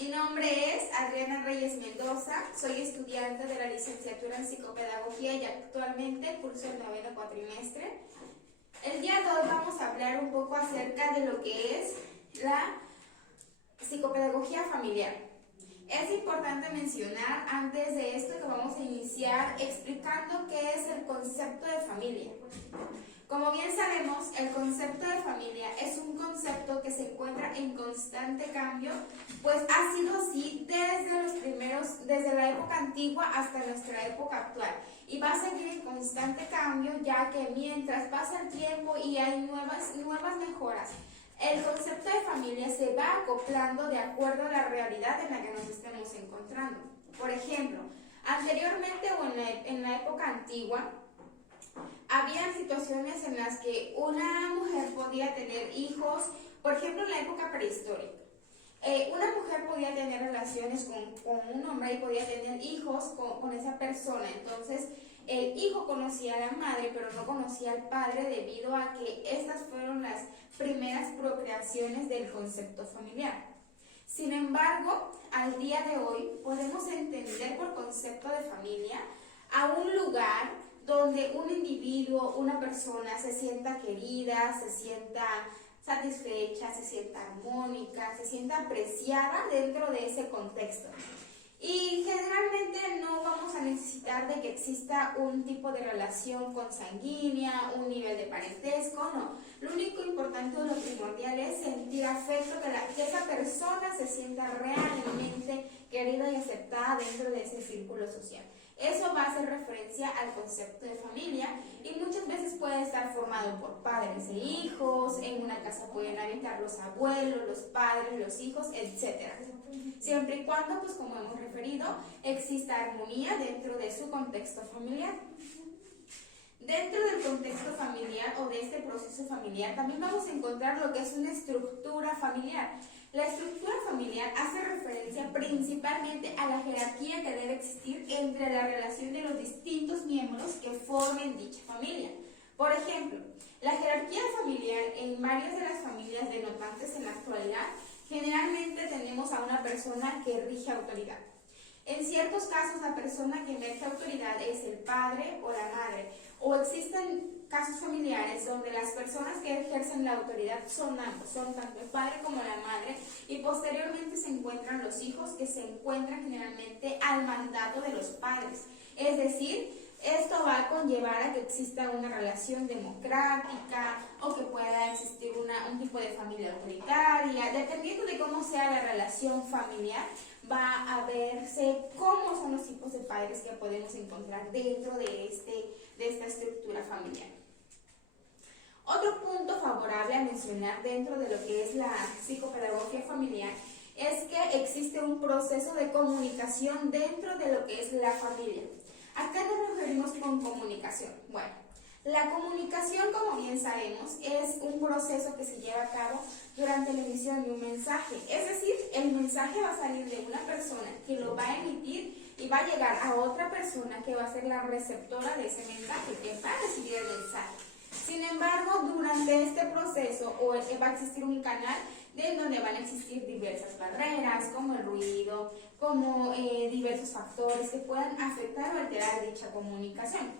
Mi nombre es Adriana Reyes Mendoza, soy estudiante de la licenciatura en Psicopedagogía y actualmente curso el 9º cuatrimestre. El día de hoy vamos a hablar un poco acerca de lo que es la psicopedagogía familiar. Es importante mencionar antes de esto que vamos a iniciar explicando qué es el concepto de familia. Como bien sabemos, el concepto de familia es un concepto que se encuentra en constante cambio, pues ha sido así desde la época antigua hasta nuestra época actual, y va a seguir en constante cambio, ya que mientras pasa el tiempo y hay nuevas mejoras, el concepto de familia se va acoplando de acuerdo a la realidad en la que nos estemos encontrando. Por ejemplo, anteriormente o en la época antigua, había situaciones en las que una mujer podía tener hijos, por ejemplo en la época prehistórica. Una mujer podía tener relaciones con un hombre y podía tener hijos con esa persona. Entonces el hijo conocía a la madre pero no conocía al padre, debido a que estas fueron las primeras procreaciones del concepto familiar. Sin embargo, al día de hoy podemos entender por concepto de familia a un lugar donde un individuo, una persona se sienta querida, se sienta satisfecha, se sienta armónica, se sienta apreciada dentro de ese contexto. Y generalmente no vamos a necesitar de que exista un tipo de relación consanguínea, un nivel de parentesco, no. Lo único importante o lo primordial es sentir afecto, que esa persona se sienta realmente querida y aceptada dentro de ese círculo social. Eso va a hacer referencia al concepto de familia, y muchas veces puede estar formado por padres e hijos. En una casa pueden habitar los abuelos, los padres, los hijos, etc. Siempre y cuando, pues como hemos referido, exista armonía dentro de su contexto familiar. Dentro del contexto familiar o de este proceso familiar también vamos a encontrar lo que es una estructura familiar. La estructura familiar hace referencia principalmente a la jerarquía que debe existir entre la relación de los distintos miembros que formen dicha familia. Por ejemplo, la jerarquía familiar en varias de las familias denotantes en la actualidad, generalmente tenemos a una persona que rige autoridad. En ciertos casos, la persona que ejerce autoridad es el padre o la madre, o existen casos familiares donde las personas que ejercen la autoridad son ambos, son tanto el padre como la madre, y posteriormente se encuentran los hijos, que se encuentran generalmente al mandato de los padres. Es decir, esto va a conllevar a que exista una relación democrática o que pueda existir un tipo de familia autoritaria. Dependiendo de cómo sea la relación familiar, va a verse cómo son los tipos de padres que podemos encontrar dentro de esta estructura familiar. Otro punto favorable a mencionar dentro de lo que es la psicopedagogía familiar es que existe un proceso de comunicación dentro de lo que es la familia. ¿A qué nos referimos con comunicación? Bueno, la comunicación, como bien sabemos, es un proceso que se lleva a cabo durante la emisión de un mensaje. Es decir, el mensaje va a salir de una persona que lo va a emitir y va a llegar a otra persona que va a ser la receptora de ese mensaje, que va a recibir el mensaje. Sin embargo, durante este proceso va a existir un canal de donde van a existir diversas barreras, como el ruido, como diversos factores que puedan afectar o alterar dicha comunicación.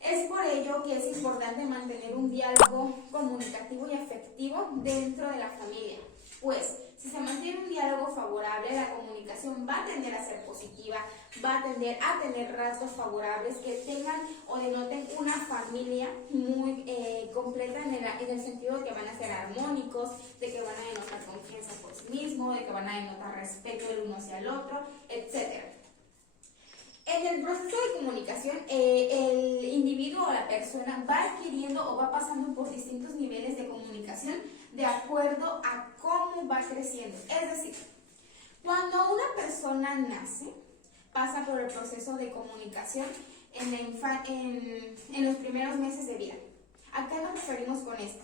Es por ello que es importante mantener un diálogo comunicativo y afectivo dentro de la familia, pues si se mantiene un diálogo favorable, la comunicación va a tender a ser positiva, va a tender a tener rasgos favorables que tengan o denoten una familia muy completa en el sentido de que van a ser armónicos, de que van a denotar confianza por sí mismos, de que van a denotar respeto del uno hacia el otro, etc. En el proceso de comunicación, el individuo o la persona va adquiriendo o va pasando por distintos niveles de comunicación de acuerdo a cómo va creciendo. Es decir, cuando una persona nace, pasa por el proceso de comunicación en los primeros meses de vida. ¿A qué nos referimos con esto?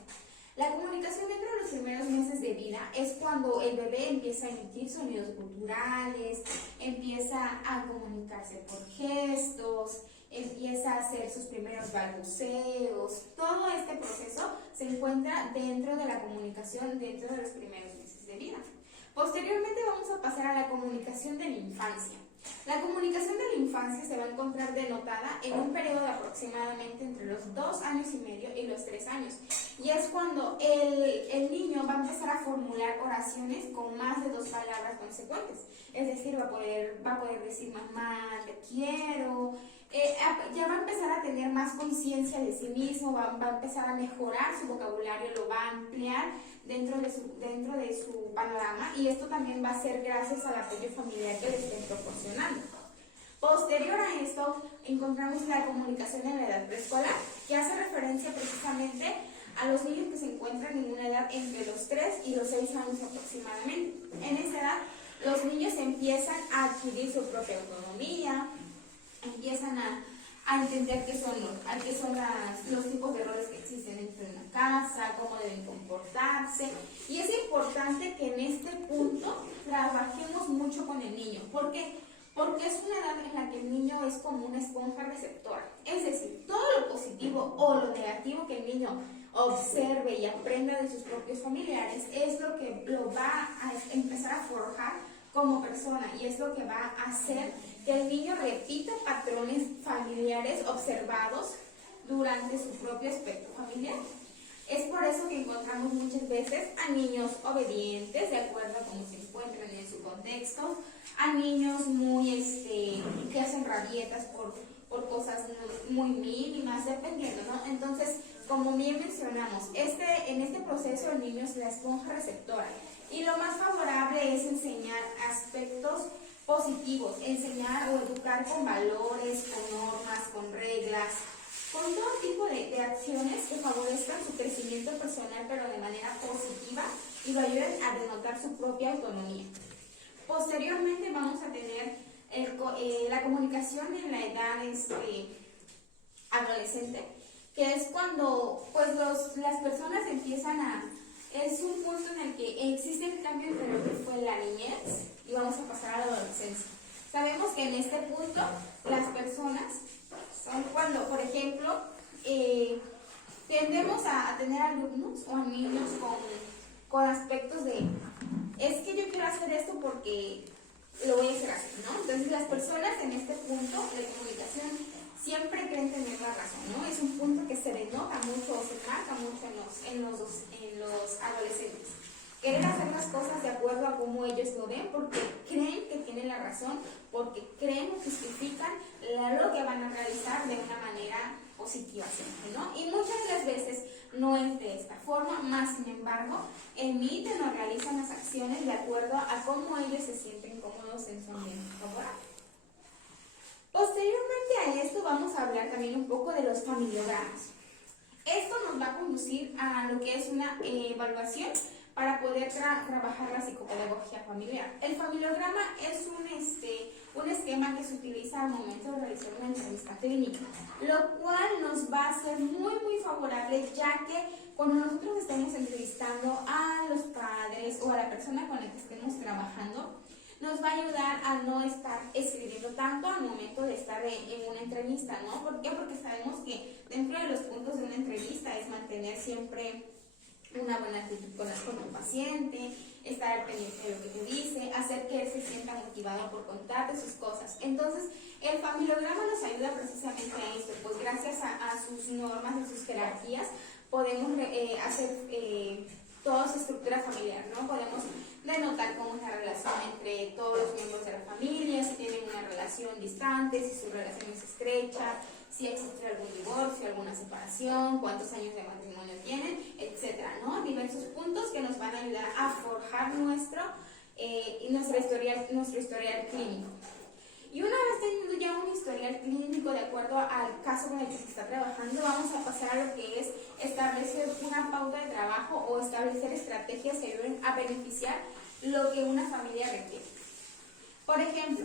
La comunicación dentro de los primeros meses de vida es cuando el bebé empieza a emitir sonidos guturales, empieza a comunicarse por gestos, empieza a hacer sus primeros balbuceos. Todo este proceso se encuentra dentro de la comunicación dentro de los primeros meses de vida. Posteriormente vamos a pasar a la comunicación de la infancia. La comunicación de la infancia se va a encontrar denotada en un periodo de aproximadamente entre los 2 años y medio y los 3 años. Y es cuando el niño va a empezar a formular oraciones con más de 2 palabras consecuentes. Es decir, va a poder decir mamá, te quiero. Ya va a empezar a tener más conciencia de sí mismo, va a empezar a mejorar su vocabulario, lo va a ampliar dentro de su panorama, y esto también va a ser gracias al apoyo familiar que le estén proporcionando. Posterior a esto, encontramos la comunicación en la edad preescolar, que hace referencia precisamente a los niños que se encuentran en una edad entre los 3 y los 6 años aproximadamente. En esa edad, los niños empiezan a adquirir su propia autonomía, empiezan a entender qué son los tipos de roles que existen dentro de una casa, cómo deben comportarse. Y es importante que en este punto trabajemos mucho con el niño. ¿Por qué? Porque es una edad en la que el niño es como una esponja receptora. Es decir, todo lo positivo o lo negativo que el niño observe y aprenda de sus propios familiares es lo que lo va a empezar a forjar como persona, y es lo que va a hacer que el niño repita patrones familiares observados durante su propio aspecto familiar. Es por eso que encontramos muchas veces a niños obedientes, de acuerdo a cómo se encuentran en su contexto, a niños que hacen rabietas por cosas muy mínimas, dependiendo, ¿no? Entonces, como bien mencionamos, en este proceso el niño es la esponja receptora, y lo más favorable es enseñar aspectos positivos, enseñar o educar con valores, con normas, con reglas, con todo tipo de acciones que favorezcan su crecimiento personal, pero de manera positiva, y lo ayuden a denotar su propia autonomía. Posteriormente vamos a tener la comunicación en la edad adolescente, que es cuando pues las personas empiezan es un punto en el que existe el cambio entre lo que fue la niñez y vamos a pasar a la adolescencia. Sabemos que en este punto las personas son cuando, por ejemplo, tendemos a tener alumnos o a niños con aspectos de, es que yo quiero hacer esto porque lo voy a hacer así, ¿no? Entonces las personas en este punto de comunicación siempre creen tener la razón, ¿no? Es un punto que se denota mucho o se marca mucho en los adolescentes. Querer hacer las cosas de acuerdo a cómo ellos lo ven, porque creen que tienen la razón, porque creen o justifican lo que van a realizar de una manera positiva siempre, ¿no? Y muchas de las veces no es de esta forma, más sin embargo, emiten o realizan las acciones de acuerdo a cómo ellos se sienten cómodos en su ambiente laboral. Posteriormente a esto vamos a hablar también un poco de los familiogramas. Esto nos va a conducir a lo que es una evaluación para poder trabajar la psicopedagogía familiar. El familiograma es un esquema que se utiliza al momento de realizar una entrevista clínica, lo cual nos va a ser muy favorable, ya que cuando nosotros estemos entrevistando a los padres o a la persona con la que estemos trabajando, nos va a ayudar a no estar escribiendo tanto al momento de estar en una entrevista, ¿no? ¿Por qué? Porque sabemos que dentro de los puntos de una entrevista es mantener siempre una buena actitud con el paciente, estar al pendiente de lo que te dice, hacer que él se sienta motivado por contarte sus cosas. Entonces, el familiograma nos ayuda precisamente a esto, pues gracias a sus normas, a sus jerarquías, podemos hacer toda su estructura familiar, ¿no? Podemos denotar cómo es la relación entre todos los miembros de la familia, si tienen una relación distante, si su relación es estrecha, si existe algún divorcio, alguna separación, cuántos años de matrimonio tienen, etcétera, ¿no? Diversos puntos que nos van a ayudar a forjar nuestro historial clínico. Y una vez teniendo ya un historial clínico de acuerdo al caso con el que se está trabajando, vamos a pasar a lo que es establecer una pauta de trabajo o establecer estrategias que ayuden a beneficiar lo que una familia requiere. Por ejemplo,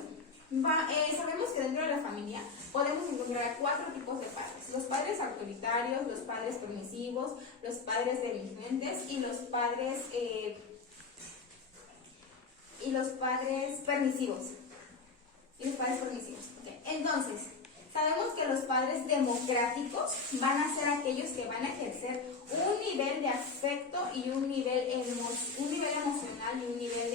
sabemos que dentro de la familia podemos encontrar 4 tipos de padres: los padres autoritarios, los padres permisivos, los padres negligentes y los padres permisivos. Okay. Entonces, sabemos que los padres democráticos van a ser aquellos que van a ejercer un nivel de afecto y un nivel emocional y un nivel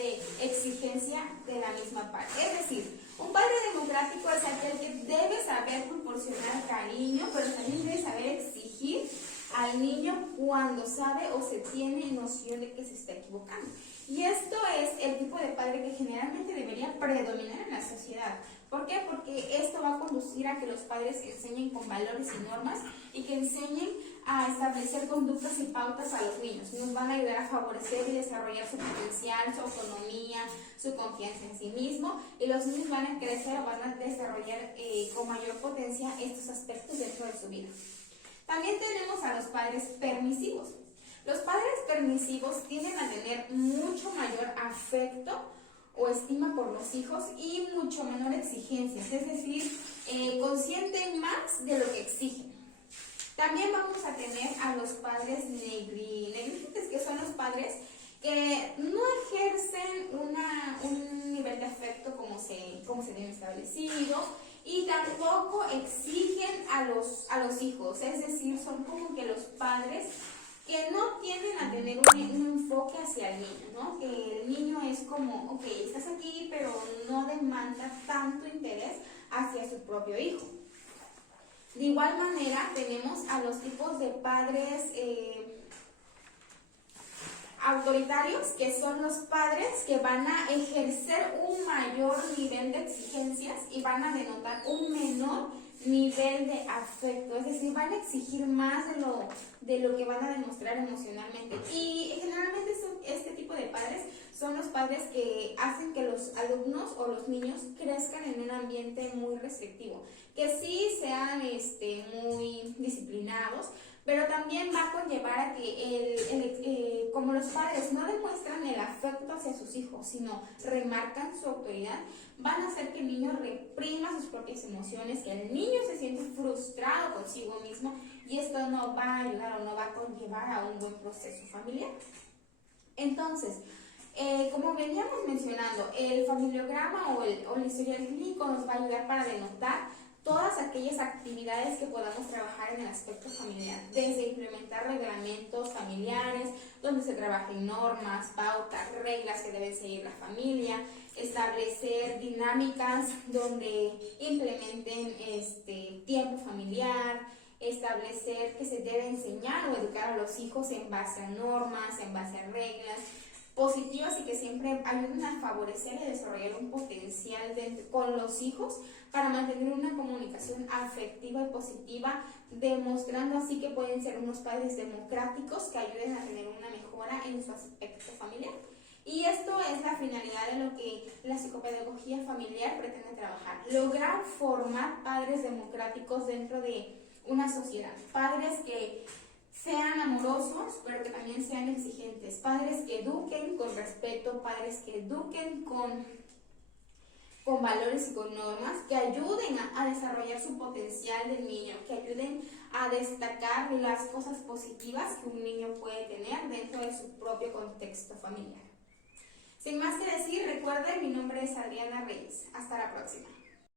exigencia de la misma parte. Es decir, un padre democrático es aquel que debe saber proporcionar cariño, pero también debe saber exigir al niño cuando sabe o se tiene noción de que se está equivocando. Y esto es el tipo de padre que generalmente debería predominar en la sociedad. ¿Por qué? Porque esto va a conducir a que los padres enseñen con valores y normas y que enseñen a establecer conductas y pautas a los niños. Nos van a ayudar a favorecer y desarrollar su potencial, su autonomía, su confianza en sí mismo, y los niños van a crecer o van a desarrollar con mayor potencia estos aspectos dentro de su vida. También tenemos a los padres permisivos. Los padres permisivos tienden a tener mucho mayor afecto o estima por los hijos y mucho menor exigencias, es decir, consienten más de lo que exigen. También vamos a tener a los padres negligentes, que son los padres que no ejercen un nivel de afecto como se tiene establecido, y tampoco exigen a los hijos, es decir, son como que los padres que no tienden a tener un enfoque hacia el niño, ¿no? Que el niño es como, ok, estás aquí, pero no demanda tanto interés hacia su propio hijo. De igual manera, tenemos a los tipos de padres autoritarios, que son los padres que van a ejercer un mayor nivel de exigencias y van a denotar un menor nivel de afecto, es decir, van a exigir más de lo que van a demostrar emocionalmente. Y generalmente este tipo de padres son los padres que hacen que los alumnos o los niños crezcan en un ambiente muy restrictivo, que sí sean muy disciplinados, pero también va a conllevar a que como los padres no demuestran el afecto hacia sus hijos, sino remarcan su autoridad, van a hacer que el niño reprima sus propias emociones, que el niño se siente frustrado consigo mismo, y esto no va a ayudar o no va a conllevar a un buen proceso familiar. Entonces, como veníamos mencionando, el familiograma o el historial clínico nos va a ayudar para denotar todas aquellas actividades que podamos trabajar en el aspecto familiar, desde implementar reglamentos familiares, donde se trabajen normas, pautas, reglas que deben seguir la familia, establecer dinámicas donde implementen tiempo familiar, establecer que se debe enseñar o educar a los hijos en base a normas, en base a reglas positivas, y que siempre ayuden a favorecer y desarrollar un potencial con los hijos para mantener una comunicación afectiva y positiva, demostrando así que pueden ser unos padres democráticos que ayuden a tener una mejora en su aspecto familiar. Y esto es la finalidad de lo que la psicopedagogía familiar pretende trabajar: lograr formar padres democráticos dentro de una sociedad, padres que sean amorosos, pero que también sean exigentes, padres que eduquen con respeto, padres que eduquen con valores y con normas, que ayuden a desarrollar su potencial del niño, que ayuden a destacar las cosas positivas que un niño puede tener dentro de su propio contexto familiar. Sin más que decir, recuerden, mi nombre es Adriana Reyes. Hasta la próxima.